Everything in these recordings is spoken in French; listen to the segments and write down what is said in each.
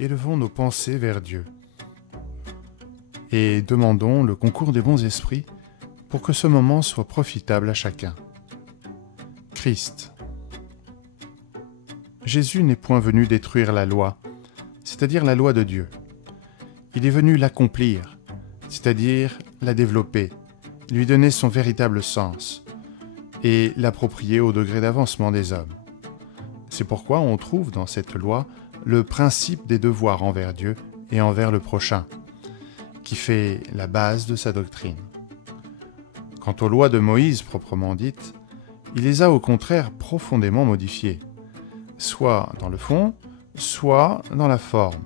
élevons nos pensées vers Dieu et demandons le concours des bons esprits pour que ce moment soit profitable à chacun. Christ. Jésus n'est point venu détruire la loi, c'est-à-dire la loi de Dieu. Il est venu l'accomplir, c'est-à-dire la développer, lui donner son véritable sens et l'approprier au degré d'avancement des hommes. C'est pourquoi on trouve dans cette loi le principe des devoirs envers Dieu et envers le prochain, qui fait la base de sa doctrine. Quant aux lois de Moïse proprement dites, il les a au contraire profondément modifiées, soit dans le fond, soit dans la forme.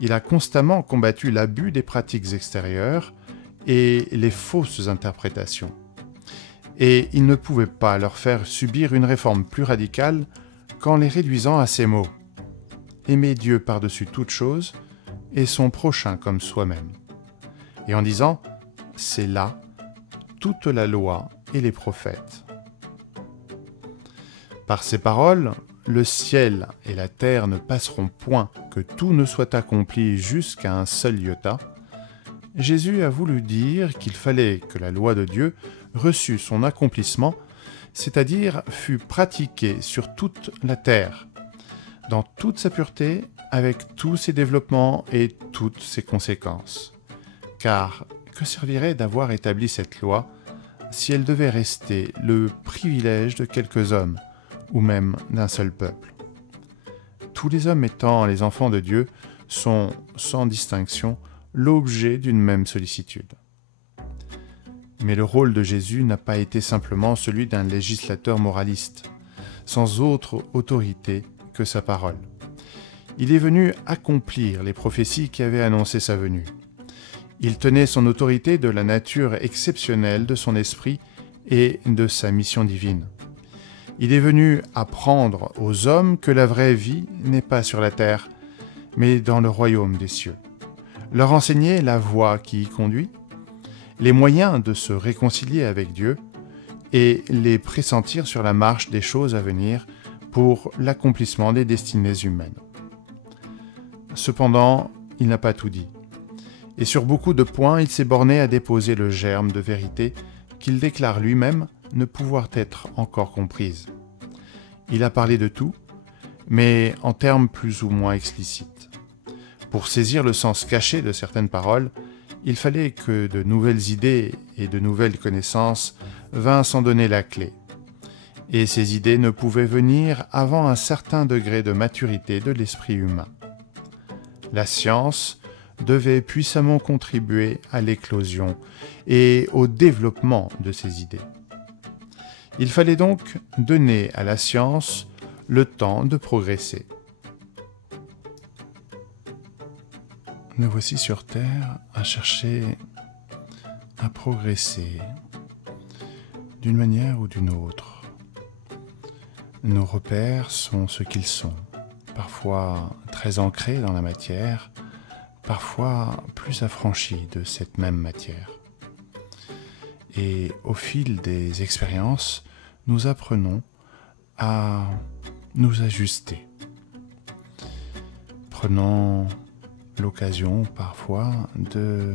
Il a constamment combattu l'abus des pratiques extérieures et les fausses interprétations. Et il ne pouvait pas leur faire subir une réforme plus radicale qu'en les réduisant à ces mots : aimer Dieu par-dessus toute chose et son prochain comme soi-même. Et en disant : c'est là toute la loi et les prophètes. Par ces paroles, le ciel et la terre ne passeront point, que tout ne soit accompli jusqu'à un seul iota. Jésus a voulu dire qu'il fallait que la loi de Dieu reçût son accomplissement, c'est-à-dire fût pratiquée sur toute la terre, dans toute sa pureté, avec tous ses développements et toutes ses conséquences. Car que servirait d'avoir établi cette loi si elle devait rester le privilège de quelques hommes, ou même d'un seul peuple ? Tous les hommes étant les enfants de Dieu sont, sans distinction, l'objet d'une même sollicitude. Mais le rôle de Jésus n'a pas été simplement celui d'un législateur moraliste, sans autre autorité que sa parole. Il est venu accomplir les prophéties qui avaient annoncé sa venue. Il tenait son autorité de la nature exceptionnelle de son esprit et de sa mission divine. Il est venu apprendre aux hommes que la vraie vie n'est pas sur la terre, mais dans le royaume des cieux. Leur enseigner la voie qui y conduit, les moyens de se réconcilier avec Dieu et les pressentir sur la marche des choses à venir pour l'accomplissement des destinées humaines. Cependant, il n'a pas tout dit. Et sur beaucoup de points, il s'est borné à déposer le germe de vérité qu'il déclare lui-même ne pouvoir être encore comprise. Il a parlé de tout, mais en termes plus ou moins explicites. Pour saisir le sens caché de certaines paroles, il fallait que de nouvelles idées et de nouvelles connaissances vinssent en donner la clé. Et ces idées ne pouvaient venir avant un certain degré de maturité de l'esprit humain. La science devait puissamment contribuer à l'éclosion et au développement de ces idées. Il fallait donc donner à la science le temps de progresser. Nous voici sur Terre à chercher à progresser d'une manière ou d'une autre. Nos repères sont ce qu'ils sont, parfois très ancrés dans la matière, parfois plus affranchis de cette même matière. Et au fil des expériences, nous apprenons à nous ajuster. Prenons l'occasion parfois de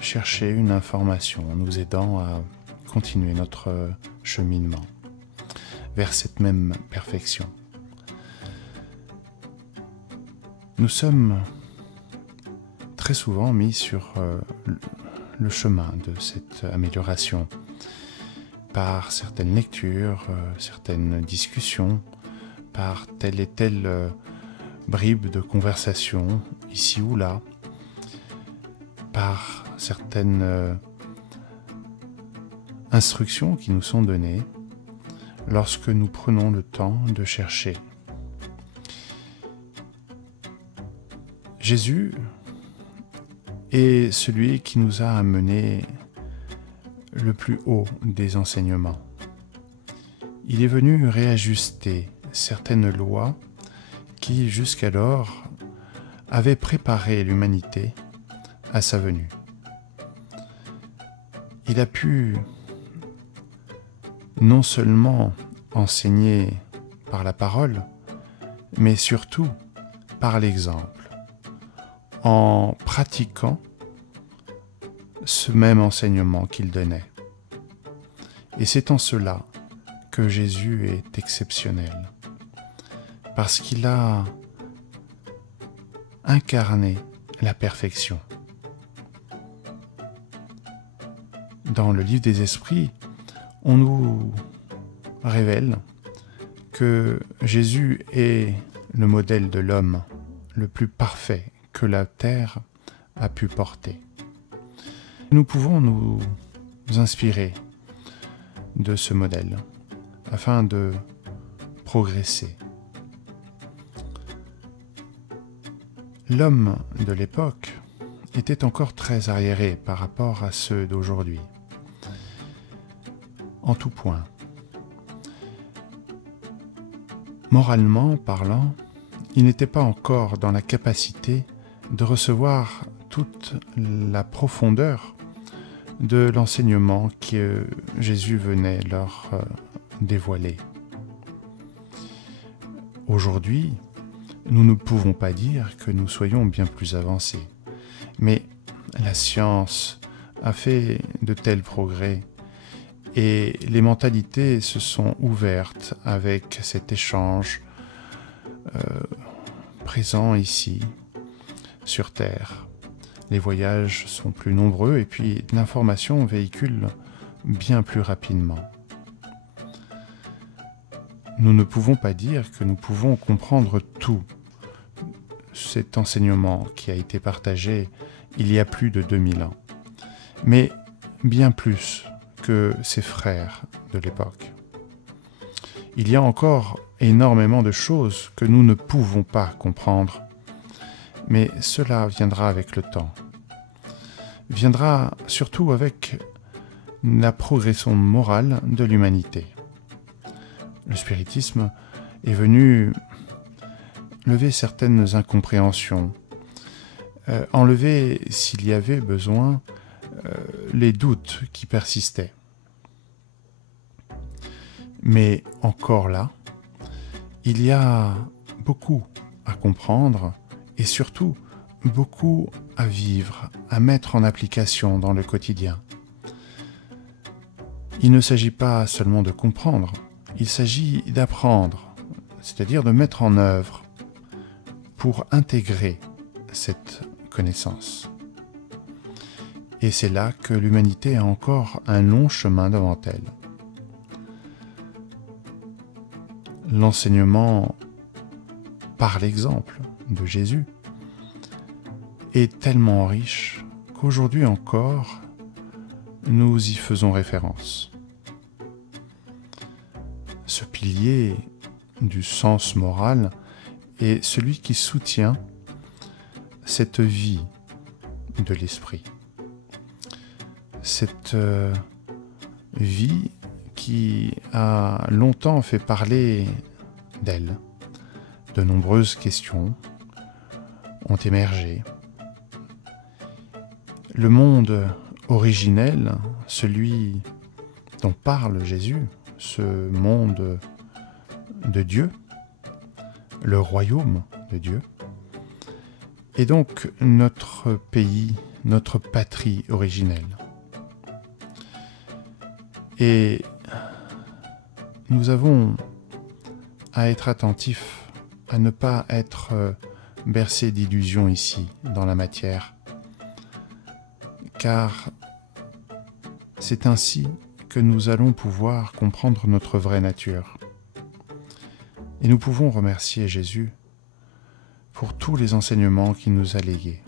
chercher une information nous aidant à continuer notre cheminement vers cette même perfection. Nous sommes très souvent mis sur le chemin de cette amélioration par certaines lectures, certaines discussions, par telle et telle bribe de conversation ici ou là, par certaines instructions qui nous sont données lorsque nous prenons le temps de chercher. Jésus est celui qui nous a amené le plus haut des enseignements. Il est venu réajuster certaines lois qui, jusqu'alors, avaient préparé l'humanité à sa venue. Il a pu non seulement enseigner par la parole, mais surtout par l'exemple, en pratiquant ce même enseignement qu'il donnait. Et c'est en cela que Jésus est exceptionnel, parce qu'il a incarné la perfection. Dans le livre des Esprits, on nous révèle que Jésus est le modèle de l'homme le plus parfait que la terre a pu porter. Nous pouvons nous inspirer de ce modèle afin de progresser. L'homme de l'époque était encore très arriéré par rapport à ceux d'aujourd'hui, en tout point. Moralement parlant, il n'était pas encore dans la capacité de recevoir toute la profondeur de l'enseignement que Jésus venait leur dévoiler. Aujourd'hui, nous ne pouvons pas dire que nous soyons bien plus avancés, mais la science a fait de tels progrès et les mentalités se sont ouvertes avec cet échange présent ici, sur Terre. Les voyages sont plus nombreux et puis l'information véhicule bien plus rapidement. Nous ne pouvons pas dire que nous pouvons comprendre tout cet enseignement qui a été partagé il y a plus de 2000 ans, mais bien plus que ses frères de l'époque. Il y a encore énormément de choses que nous ne pouvons pas comprendre, mais cela viendra avec le temps. Viendra surtout avec la progression morale de l'humanité. Le spiritisme est venu lever certaines incompréhensions, enlever, s'il y avait besoin, les doutes qui persistaient. Mais encore là, il y a beaucoup à comprendre et surtout beaucoup à vivre, à mettre en application dans le quotidien. Il ne s'agit pas seulement de comprendre, il s'agit d'apprendre, c'est-à-dire de mettre en œuvre pour intégrer cette connaissance. Et c'est là que l'humanité a encore un long chemin devant elle. L'enseignement par l'exemple de Jésus est tellement riche qu'aujourd'hui encore, nous y faisons référence. Ce pilier du sens moral est celui qui soutient cette vie de l'esprit. Cette vie qui a longtemps fait parler d'elle. De nombreuses questions ont émergé. Le monde originel, celui dont parle Jésus, ce monde de Dieu, le royaume de Dieu, est donc notre pays, notre patrie originelle. Et nous avons à être attentifs, à ne pas être bercés d'illusions ici, dans la matière, car c'est ainsi que nous allons pouvoir comprendre notre vraie nature. Et nous pouvons remercier Jésus pour tous les enseignements qu'il nous a légués.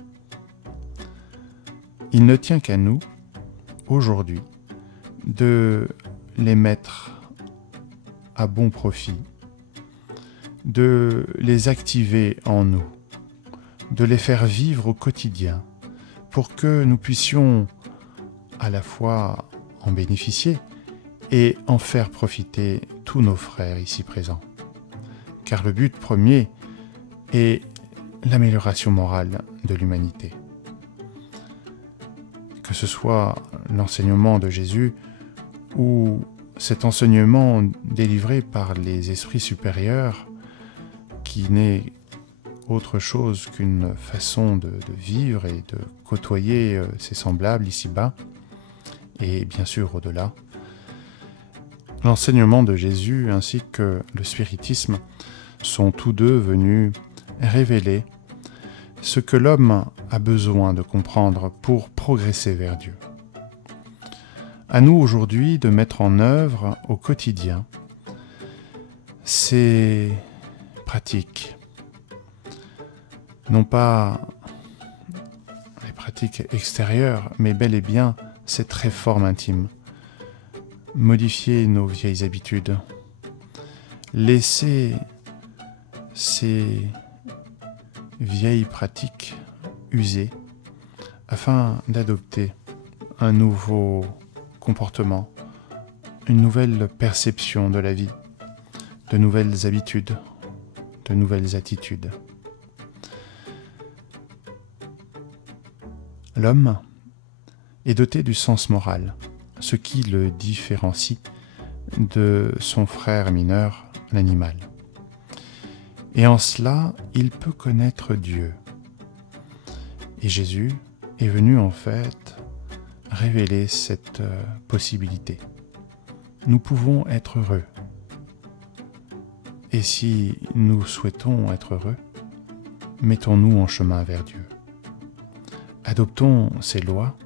Il ne tient qu'à nous, aujourd'hui, de les mettre à bon profit, de les activer en nous, de les faire vivre au quotidien, pour que nous puissions à la fois en bénéficier et en faire profiter tous nos frères ici présents. Car le but premier est l'amélioration morale de l'humanité. Que ce soit l'enseignement de Jésus ou cet enseignement délivré par les esprits supérieurs qui n'est autre chose qu'une façon de vivre et de côtoyer ses semblables ici-bas, et bien sûr au-delà. L'enseignement de Jésus ainsi que le spiritisme sont tous deux venus révéler ce que l'homme a besoin de comprendre pour progresser vers Dieu. À nous aujourd'hui de mettre en œuvre au quotidien ces pratiques, non pas les pratiques extérieures, mais bel et bien cette réforme intime. Modifier nos vieilles habitudes, laisser ces vieilles pratiques usées afin d'adopter un nouveau comportement, une nouvelle perception de la vie, de nouvelles habitudes, de nouvelles attitudes. L'homme est doté du sens moral, ce qui le différencie de son frère mineur, l'animal. Et en cela, il peut connaître Dieu. Et Jésus est venu en fait révéler cette possibilité. Nous pouvons être heureux. Et si nous souhaitons être heureux, mettons-nous en chemin vers Dieu. Adoptons ses lois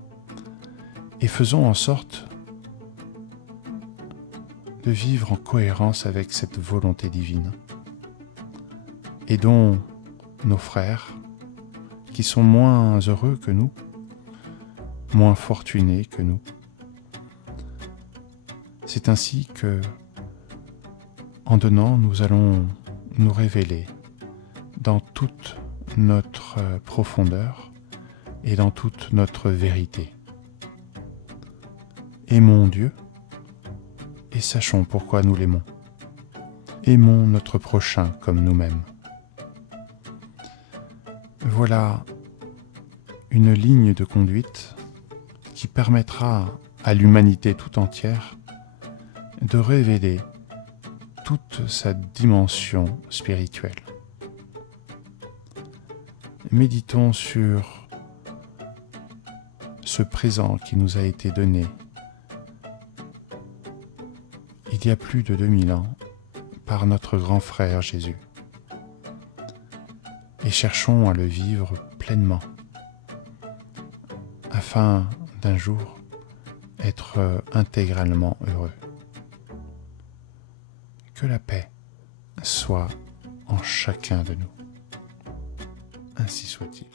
et faisons en sorte de vivre en cohérence avec cette volonté divine. Aidons nos frères qui sont moins heureux que nous, moins fortunés que nous. C'est ainsi que, en donnant, nous allons nous révéler dans toute notre profondeur et dans toute notre vérité. Aimons Dieu et sachons pourquoi nous l'aimons. Aimons notre prochain comme nous-mêmes. Voilà une ligne de conduite qui permettra à l'humanité tout entière de révéler toute sa dimension spirituelle. Méditons sur ce présent qui nous a été donné il y a plus de 2000 ans par notre grand frère Jésus. Et cherchons à le vivre pleinement, afin d'un jour être intégralement heureux. Que la paix soit en chacun de nous. Ainsi soit-il.